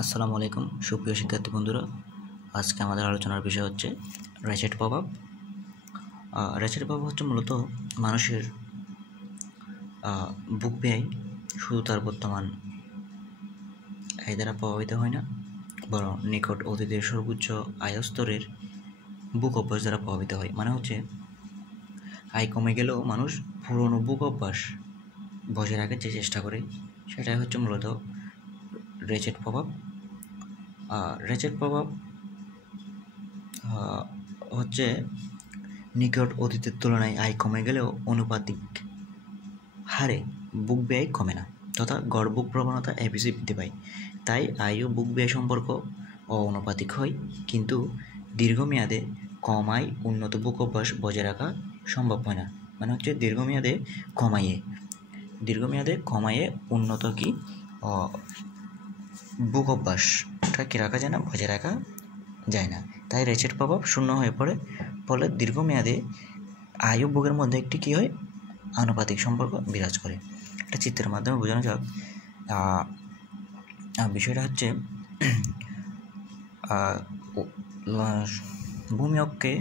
আসসালামু আলাইকুম সুপ্রিয় শিক্ষার্থী বন্ধুরা। আজকে আমাদের আলোচনার বিষয় হচ্ছে র্যাচেট প্রভাব। র্যাচেট প্রভাব হচ্ছে মূলত মানুষের বুক ব্যয় শুধু তার বর্তমান আয় দ্বারা প্রভাবিত হয় না, বরং নিকট অতীতের সর্বোচ্চ আয় স্তরের বুক অভ্যাস দ্বারা প্রভাবিত হয়। মানে হচ্ছে আয় কমে গেলেও মানুষ পুরনো বুক অভ্যাস বজায় রাখার যে চেষ্টা করে, সেটাই হচ্ছে মূলত র্যাচেট প্রভাব। র্যাচেট প্রভাব হচ্ছে নিকট অতীতের তুলনায় আয় কমে গেলেও অনুপাতিক হারে বুক ব্যয় কমে না, তথা গড় বুক প্রবণতা এপিসি বৃদ্ধি পায়। তাই আয় ও বুক ব্যয় সম্পর্ক অনুপাতিক হয়, কিন্তু দীর্ঘমেয়াদে কম আয় উন্নত বুক অভ্যাস বজায় রাখা সম্ভব হয় না। মানে হচ্ছে দীর্ঘমেয়াদে কমায়ে উন্নত বুক অভ্যাসটা কি রাখা যায় না, বজায় রাখা যায় না। তাই র্যাচেট প্রভাব শূন্য হয়ে পড়ে, ফলে দীর্ঘমেয়াদে আয় ও বুকের মধ্যে একটি কী হয়, আনুপাতিক সম্পর্ক বিরাজ করে। একটা চিত্রের মাধ্যমে বোঝানো যাক। বিষয়টা হচ্ছে ভূমি অক্ষে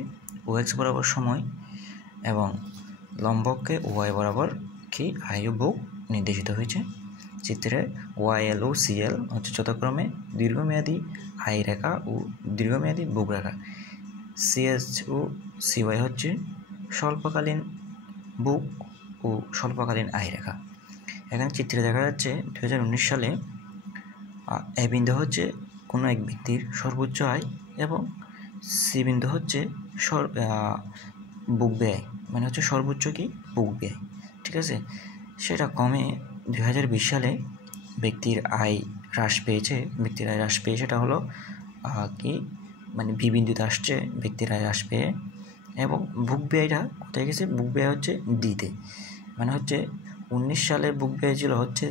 ওএক্স বরাবর সময় এবং লম্ব অক্ষে ওয়াই বরাবর কি আয় ও বুক নির্দেশিত হয়েছে। চিত্রে ওয়াইএল ও সিএল হচ্ছে যথাক্রমে দীর্ঘমেয়াদী আয় রেখা ও দীর্ঘমেয়াদী বুক রেখা। সিএস ও সিওয়াই হচ্ছে স্বল্পকালীন বুক ও স্বল্পকালীন আয় রেখা। এখানে চিত্রে দেখা যাচ্ছে 2019 সালে এ বিন্দু হচ্ছে কোনো এক ব্যক্তির সর্বোচ্চ আয় এবং সি বিন্দু হচ্ছে বুক ব্যয়, মানে হচ্ছে সর্বোচ্চ কি বুক ব্যয়, ঠিক আছে। সেটা কমে 2020 সালে ব্যক্তির আয় হ্রাস পেয়েছে। সেটা হলো কি, মানে বি বিন্দুতে আসছে ব্যক্তির আয় হ্রাস পেয়ে, এবং বুক ব্যয়টা কোথায় গেছে, বুক ব্যয় হচ্ছে ডিতে। মানে হচ্ছে 19 সালে বুক ব্যয় ছিল হচ্ছে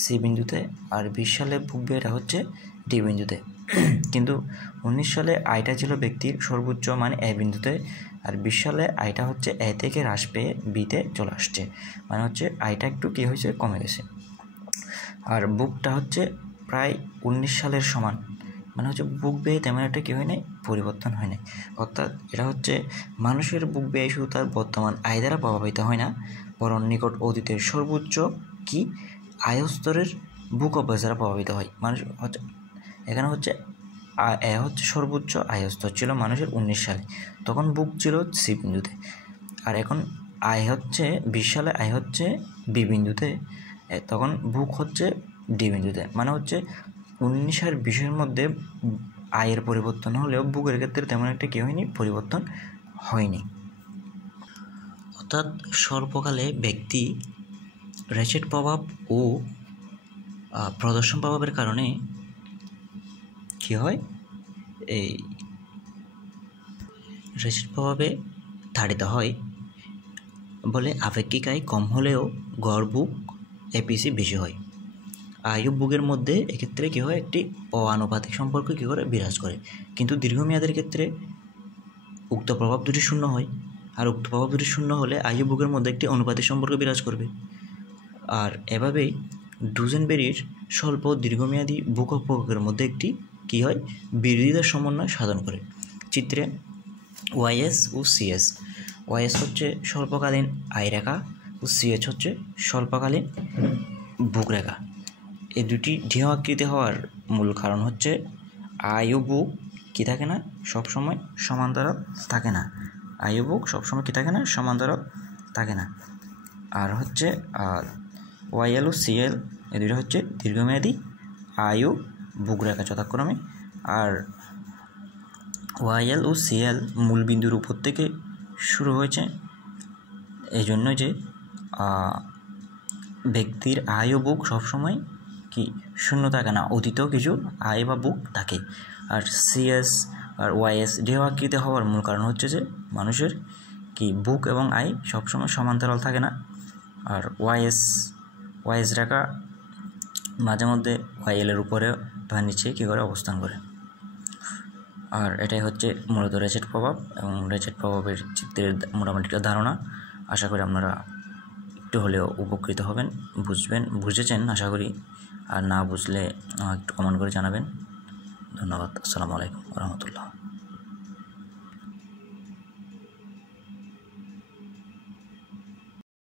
সি বিন্দুতে, আর 20 সালে বুক ব্যয়টা হচ্ছে ডি বিন্দুতে। কিন্তু 19 সালে আয়টা ছিল ব্যক্তির সর্বোচ্চ মানে এ বিন্দুতে, আর 20 সালে আয়টা হচ্ছে এ থেকে হ্রাস পেয়ে বিতে চলে আসছে। মানে হচ্ছে আয়টা একটু কী হয়েছে, কমে গেছে। আর বুকটা হচ্ছে প্রায় 19 সালের সমান, মানে হচ্ছে বুক ব্যয় তেমন একটা কী হয় নাই, পরিবর্তন হয় নাই। অর্থাৎ এটা হচ্ছে মানুষের বুক ব্যয় শুধু তার বর্তমান আয় দ্বারা প্রভাবিত হয় না, বরং নিকট অতীতের সর্বোচ্চ কি আয় স্তরের বুক অভ্যাস দ্বারা প্রভাবিত হয়। মানুষ হচ্ছে এখানে হচ্ছে হচ্ছে সর্বোচ্চ আয় স্তর ছিল মানুষের 19 সালে, তখন বুক ছিল সি বিন্দুতে। আর এখন আয় হচ্ছে 20 সালে আয় হচ্ছে বি বিন্দুতে, তখন বুক হচ্ছে ডি বিন্দুতে। মানে হচ্ছে 19 আর 20-এর মধ্যে আয়ের পরিবর্তন হলেও বুকের ক্ষেত্রে তেমন একটা কী হয়নি, পরিবর্তন হয়নি। অর্থাৎ স্বল্পকালে ব্যক্তি র্যাচেট প্রভাব ও প্রদর্শন প্রভাবের কারণে কী হয়, এই র্যাচেট প্রভাবে তাড়িত হয় বলে আপেক্ষিক আয় কম হলেও গড় বুক এপিসি বেশি হয়। আয় ও বুকের মধ্যে এক্ষেত্রে কী হয়, একটি অআনুপাতিক সম্পর্ক কী করে বিরাজ করে। কিন্তু দীর্ঘমেয়াদের ক্ষেত্রে উক্ত প্রভাব দুটি শূন্য হয়, আর উক্ত প্রভাব দুটি শূন্য হলে আয় ও বুকের মধ্যে একটি অনুপাতিক সম্পর্ক বিরাজ করবে। আর এভাবেই ডুজেনবেরির স্বল্প দীর্ঘমেয়াদী বুক অপভোগের মধ্যে একটি কী হয়, বিরোধিতার সমন্বয় সাধন করে। চিত্রে ওয়াইএস ও সিএস। ওয়াইএস হচ্ছে স্বল্পকালীন আয় রেখা ও সিএস হচ্ছে স্বল্পকালীন বুক রেখা। এই দুটি ঢেউ আকৃতি হওয়ার মূল কারণ হচ্ছে আয় ও বুক কী থাকে না, সবসময় সমান্তরাল থাকে না। আয় ও বুক সবসময় কী থাকে না, সমান্তরাল থাকে না। আর হচ্ছে ওয়াইএল ও সিএল এই দুটো হচ্ছে দীর্ঘমেয়াদী আয় ও বুক রেখা যথাক্রমে। আর ওয়াইএল ও সিএল মূল বিন্দুর উপর থেকে শুরু হয়েছে, এই জন্য যে ব্যক্তির আয় ও বুক সবসময় কি শূন্য থাকে না, অতীতেও কিছু আয় বা বুক থাকে। আর সিএস আর ওয়াইএস ঢেউ আকৃতি হওয়ার মূল কারণ হচ্ছে যে মানুষের কি বুক এবং আয় সবসময় সমান্তরাল থাকে না। আর ওয়াইএস রেখা মাঝে মধ্যে ওয়াইএলের উপরে বা নিচে কী করে অবস্থান করে। আর এটাই হচ্ছে মূলত র্যাচেট প্রভাব এবং র্যাচেট প্রভাবের চিত্রের মোটামুটি একটা ধারণা। আশা করি আপনারা একটু হলেও উপকৃত হবেন, বুঝেছেন আশা করি। আর না বুঝলে একটু কমেন্ট করে জানাবেন। ধন্যবাদ। আসসালামু আলাইকুম রহমতুল্লাহ।